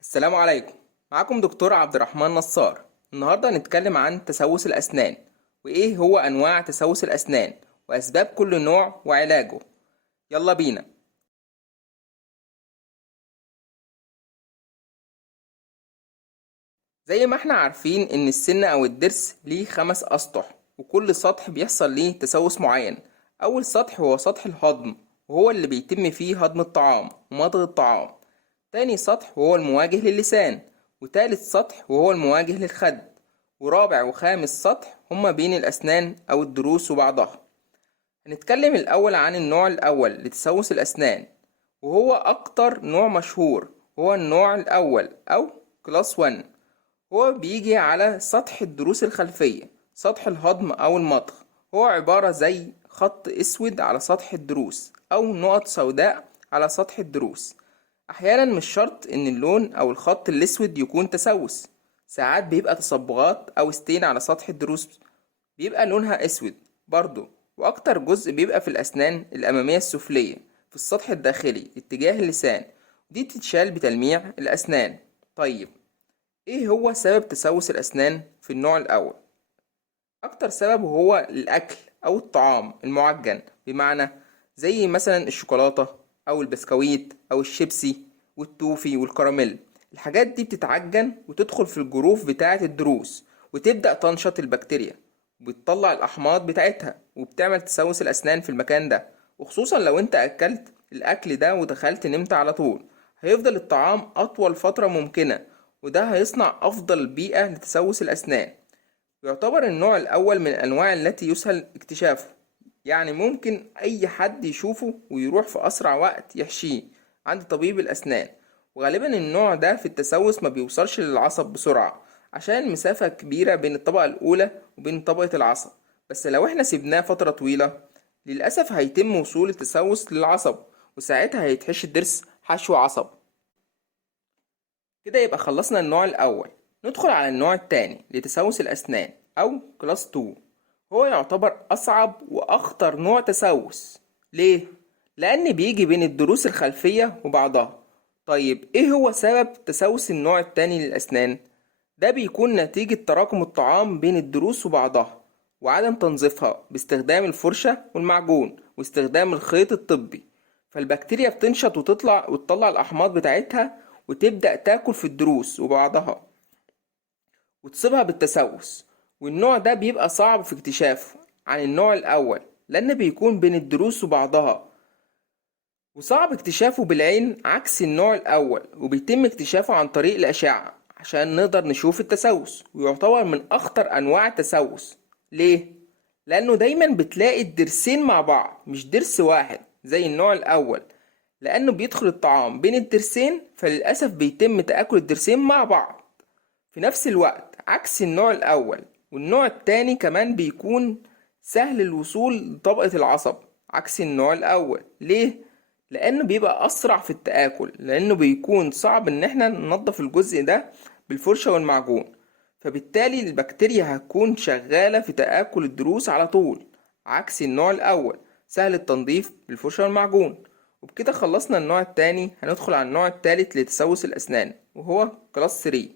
السلام عليكم. معكم دكتور عبد الرحمن نصار. النهاردة هنتكلم عن تسوس الأسنان، وإيه هو أنواع تسوس الأسنان وأسباب كل نوع وعلاجه. يلا بينا. زي ما احنا عارفين إن السن أو الضرس ليه 5 أسطح، وكل سطح بيحصل ليه تسوس معين. أول سطح هو سطح الهضم، وهو اللي بيتم فيه هضم الطعام ومضغ الطعام. تاني سطح وهو المواجه للسان، وتالت سطح وهو المواجه للخد، ورابع وخامس سطح هما بين الأسنان أو الضروس وبعضها. هنتكلم الأول عن النوع الأول لتسوس الأسنان، وهو أكتر نوع مشهور، هو النوع الأول أو كلاس 1. هو بيجي على سطح الضروس الخلفية، سطح الهضم أو المضغ. هو عبارة زي خط أسود على سطح الضروس أو نقط سوداء على سطح الضروس. أحيانا مش شرط إن اللون أو الخط الأسود يكون تسوس، ساعات بيبقى تصبغات أو ستين على سطح الضروس بيبقى لونها أسود برضو. وأكتر جزء بيبقى في الأسنان الأمامية السفلية في السطح الداخلي اتجاه اللسان، دي بتتشال بتلميع الأسنان. طيب، إيه هو سبب تسوس الأسنان في النوع الأول؟ أكتر سبب هو الأكل أو الطعام المعجن، بمعنى زي مثلا الشوكولاتة أو البسكويت أو الشيبسي والتوفي والكراميل. الحاجات دي بتتعجن وتدخل في الجروف بتاعة الضروس، وتبدأ تنشط البكتيريا وبتطلع الأحماض بتاعتها، وبتعمل تسوس الأسنان في المكان ده. وخصوصا لو انت أكلت الأكل ده ودخلت نمت على طول، هيفضل الطعام أطول فترة ممكنة، وده هيصنع أفضل بيئة لتسوس الأسنان. يعتبر النوع الأول من الأنواع التي يسهل اكتشافه، يعني ممكن أي حد يشوفه ويروح في أسرع وقت يحشيه عند طبيب الأسنان. وغالبا النوع ده في التسوس ما بيوصلش للعصب بسرعة، عشان المسافة كبيرة بين الطبقة الأولى وبين طبقة العصب. بس لو احنا سيبناه فترة طويلة، للأسف هيتم وصول التسوس للعصب، وساعتها هيتحشي الضرس حشو عصب. كده يبقى خلصنا النوع الأول. ندخل على النوع التاني لتسوس الأسنان أو كلاس 2. هو يعتبر أصعب وأخطر نوع تسوس. ليه؟ لأن بيجي بين الضروس الخلفية وبعضها. طيب، إيه هو سبب تسوس النوع التاني للأسنان؟ ده بيكون نتيجة تراكم الطعام بين الضروس وبعضها، وعدم تنظيفها باستخدام الفرشة والمعجون واستخدام الخيط الطبي. فالبكتيريا بتنشط وتطلع الأحماض بتاعتها، وتبدأ تاكل في الضروس وبعضها وتصيبها بالتسوس. والنوع ده بيبقى صعب في اكتشافه عن النوع الأول، لأن بيكون بين الضروس وبعضها، وصعب اكتشافه بالعين عكس النوع الأول، وبيتم اكتشافه عن طريق الأشعة عشان نقدر نشوف التسوس. ويعتبر من أخطر أنواع التسوس. ليه؟ لأنه دايما بتلاقي الضرسين مع بعض، مش ضرس واحد زي النوع الأول. لأنه بيدخل الطعام بين الضرسين، فللأسف بيتم تآكل الضرسين مع بعض في نفس الوقت، عكس النوع الأول. والنوع التاني كمان بيكون سهل الوصول لطبقة العصب عكس النوع الأول. ليه؟ لأنه بيبقى أسرع في التآكل، لأنه بيكون صعب إن احنا ننضف الجزء ده بالفرشة والمعجون، فبالتالي البكتيريا هتكون شغالة في تآكل الضروس على طول، عكس النوع الأول سهل التنظيف بالفرشة والمعجون. وبكده خلصنا النوع التاني. هندخل على النوع التالت لتسوس الأسنان، وهو كلاس 3.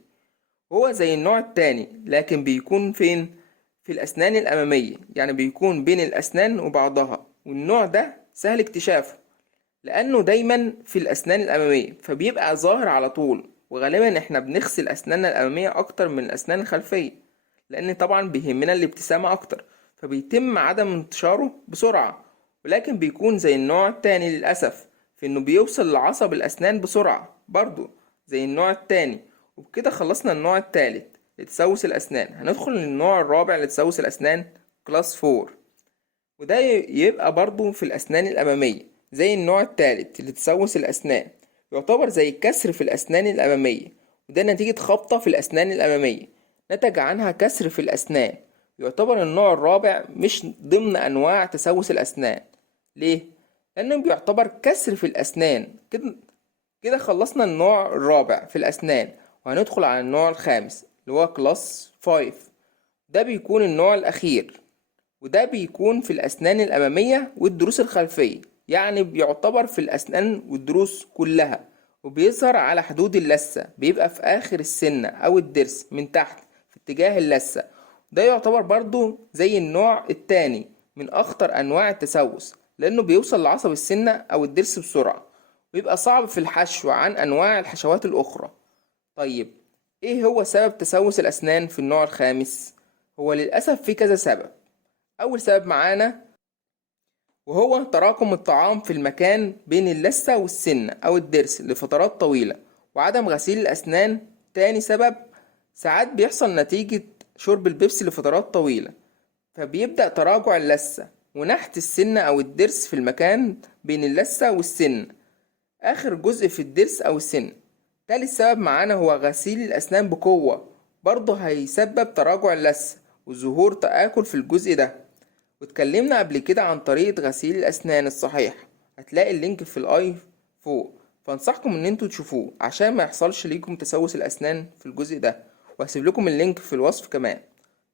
هو زي النوع التاني، لكن بيكون فين؟ في الأسنان الأمامية، يعني بيكون بين الأسنان وبعضها. والنوع ده سهل اكتشافه لأنه دايما في الأسنان الأمامية، فبيبقى ظاهر على طول. وغالبا احنا بنغسل أسناننا الأمامية أكتر من الأسنان الخلفية، لأن طبعا بيهمنا الابتسامة أكتر، فبيتم عدم انتشاره بسرعة. ولكن بيكون زي النوع التاني للأسف، في إنه بيوصل لعصب الأسنان بسرعة برضو زي النوع التاني. وبكده خلصنا النوع التالت لتسوس الأسنان. هندخل للنوع الرابع لتسوس الأسنان، كلاس 4. وده يبقى برضو في الأسنان الأمامية زي النوع التالت لتسوس الأسنان. يعتبر زي كسر في الأسنان الأمامية، وده نتيجة خبطة في الأسنان الأمامية نتج عنها كسر في الأسنان. يعتبر النوع الرابع مش ضمن أنواع تسوس الأسنان. ليه؟ لأنه بيعتبر كسر في الأسنان. كده خلصنا النوع الرابع في الأسنان، وهندخل على النوع الخامس اللي هو كلاس 5. ده بيكون النوع الأخير، وده بيكون في الأسنان الأمامية والضروس الخلفية، يعني بيعتبر في الأسنان والضروس كلها، وبيظهر على حدود اللثة، بيبقى في آخر السنة أو الضرس من تحت في اتجاه اللثة. ده يعتبر برضو زي النوع التاني من أخطر أنواع التسوس، لأنه بيوصل لعصب السنة أو الضرس بسرعة، ويبقى صعب في الحشو عن أنواع الحشوات الأخرى. طيب، إيه هو سبب تسوس الأسنان في النوع الخامس؟ هو للأسف في كذا سبب. أول سبب معانا وهو تراكم الطعام في المكان بين اللثة والسن أو الضرس لفترات طويلة، وعدم غسيل الأسنان. تاني سبب، ساعات بيحصل نتيجة شرب البيبسي لفترات طويلة، فبيبدأ تراجع اللثة ونحت السن أو الضرس في المكان بين اللثة والسن، آخر جزء في الضرس أو السن. تالت سبب معانا هو غسيل الأسنان بقوة، برضه هيسبب تراجع اللثة وظهور تآكل في الجزء ده. واتكلمنا قبل كده عن طريقة غسيل الأسنان الصحيح، هتلاقي اللينك في الآي فوق، فانصحكم ان انتوا تشوفوه عشان ما يحصلش ليكم تسوس الأسنان في الجزء ده، وهسيب لكم اللينك في الوصف كمان.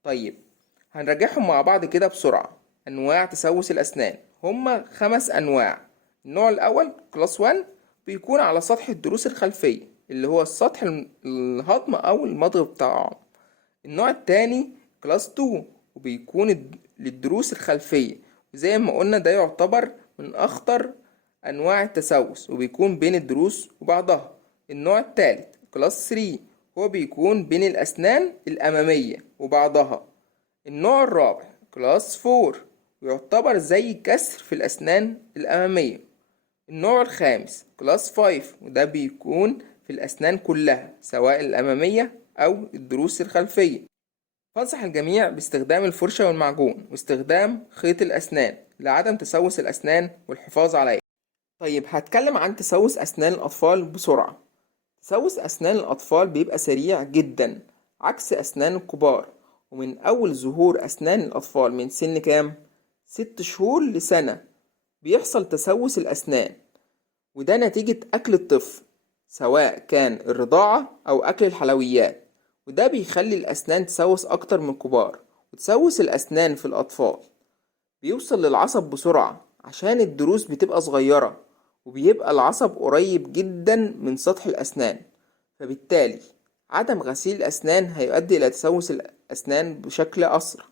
طيب، هنراجعهم مع بعض كده بسرعة. أنواع تسوس الأسنان هما 5 أنواع. النوع الأول كلاس 1 بيكون على سطح الضروس الخلفية، اللي هو السطح الهضم أو المضغ بتاعه. النوع التاني كلاس 2 وبيكون للضروس الخلفية، وزي ما قلنا ده يعتبر من أخطر أنواع التسوس، وبيكون بين الضروس وبعضها. النوع التالت كلاس 3 هو بيكون بين الأسنان الأمامية وبعضها. النوع الرابع كلاس 4 ويعتبر زي كسر في الأسنان الأمامية. النوع الخامس كلاس 5 وده بيكون في الأسنان كلها سواء الأمامية أو الضروس الخلفية. فانصح الجميع باستخدام الفرشة والمعجون واستخدام خيط الأسنان لعدم تسوس الأسنان والحفاظ عليها. طيب، هتكلم عن تسوس أسنان الأطفال بسرعة. تسوس أسنان الأطفال بيبقى سريع جدا عكس أسنان الكبار، ومن أول ظهور أسنان الأطفال من سن كام؟ 6 شهور لسنة بيحصل تسوس الأسنان، وده نتيجة أكل الطفل سواء كان الرضاعة أو أكل الحلويات، وده بيخلي الأسنان تسوس أكتر من الكبار. وتسوس الأسنان في الأطفال بيوصل للعصب بسرعة عشان الضروس بتبقى صغيرة، وبيبقى العصب قريب جدا من سطح الأسنان، فبالتالي عدم غسيل الأسنان هيؤدي إلى تسوس الأسنان بشكل أسرع.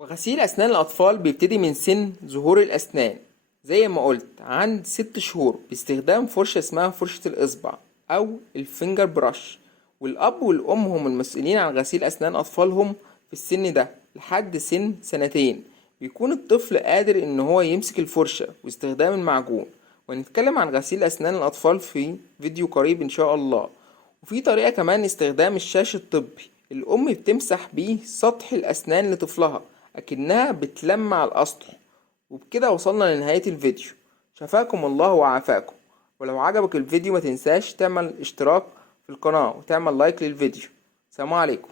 وغسيل أسنان الأطفال بيبتدي من سن ظهور الأسنان، زي ما قلت عند 6 شهور باستخدام فرشة اسمها فرشة الإصبع أو الفينجر براش. والأب والأم هم المسؤولين عن غسيل أسنان أطفالهم في السن ده لحد سن 2 سنين. بيكون الطفل قادر إن هو يمسك الفرشة واستخدام المعجون. ونتكلم عن غسيل أسنان الأطفال في فيديو قريب إن شاء الله. وفي طريقة كمان استخدام الشاش الطبي، الأم بتمسح بيه سطح الأسنان لطفلها أكنها بتلمع الأسطح. وبكده وصلنا لنهاية الفيديو. شفاكم الله وعافاكم. ولو عجبك الفيديو ما تنساش تعمل اشتراك في القناة وتعمل لايك للفيديو. سلام عليكم.